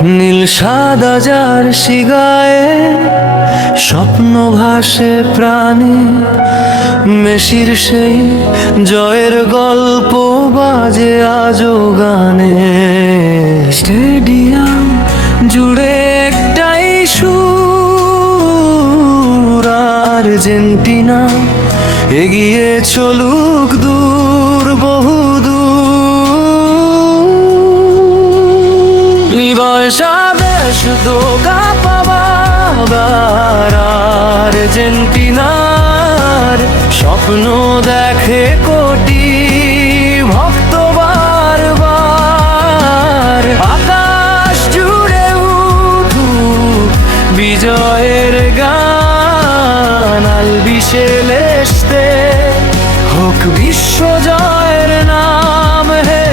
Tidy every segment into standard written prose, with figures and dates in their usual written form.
নীল সাদা জার্সি গায়ে স্বপ্ন ভাসে প্রাণে, মেসির সেই জয়ের গল্প বাজে আজও গানে। স্টেডিয়াম জুড়ে একটাই সুর, আর্জেন্টিনা এগিয়ে চলুক দূর বহুদূর। হৃদয় সাবেশ দোগা পাবার আর্জেন্টিনার স্বপ্ন দেখে কোটি ভক্ত বারবার। আকাশ জুড়ে উঠুক বিজয়ের গান, আলবিসেলেস্তে হোক বিশ্বজয়ের নাম। হে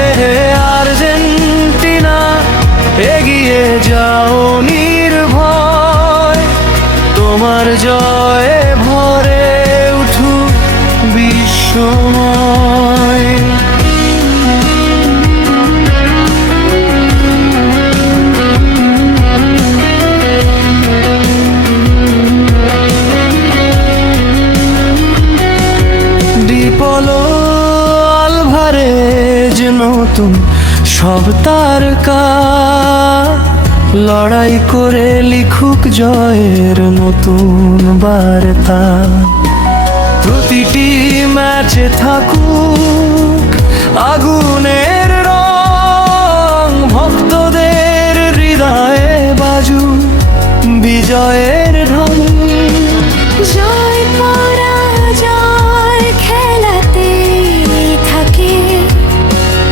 আর্জেন্টিনা এগিয়ে যাও নির্ভয়, তোমার জয়ে ভরে উঠুক বিশ্বময়। ডিপলো আলভারেজ নতুন সব তারকা লড়াই করে লিখুক জয়ের নতুন বার্তা। প্রতিটি ম্যাচে থাকুক আগুনের রং, ভক্তদের হৃদয়ে বাজুক বিজয়ের ঢং। জয় পরাজয় খেলাতে থাকে,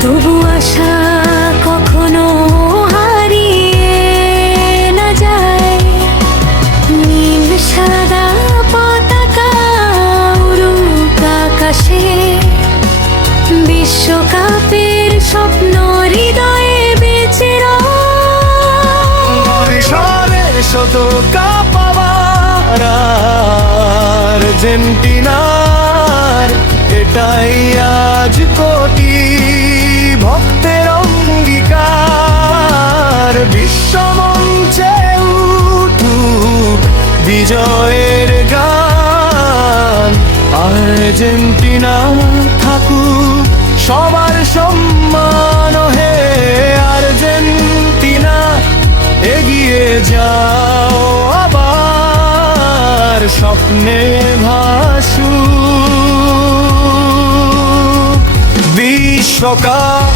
তবু আশা কখনো হারিয়ে না যায়। নীল সাদা পতাকা উড়ুক আকাশে, বিশ্বকাপের স্বপ্ন হৃদয়ে বেঁচে শতকা পাওয়ার আর্জেন্টিনার এটাই আজ কোটি ভক্তের অঙ্গীকার। বিশ্বমঞ্চে উঠুক বিজয়ের গান, আর্জেন্টিনা থাকুক সবার সম্মান। হে আর্জেন্টিনা এগিয়ে যাও আবার, স্বপ্নে ভাসুক বিশ্বকাপ।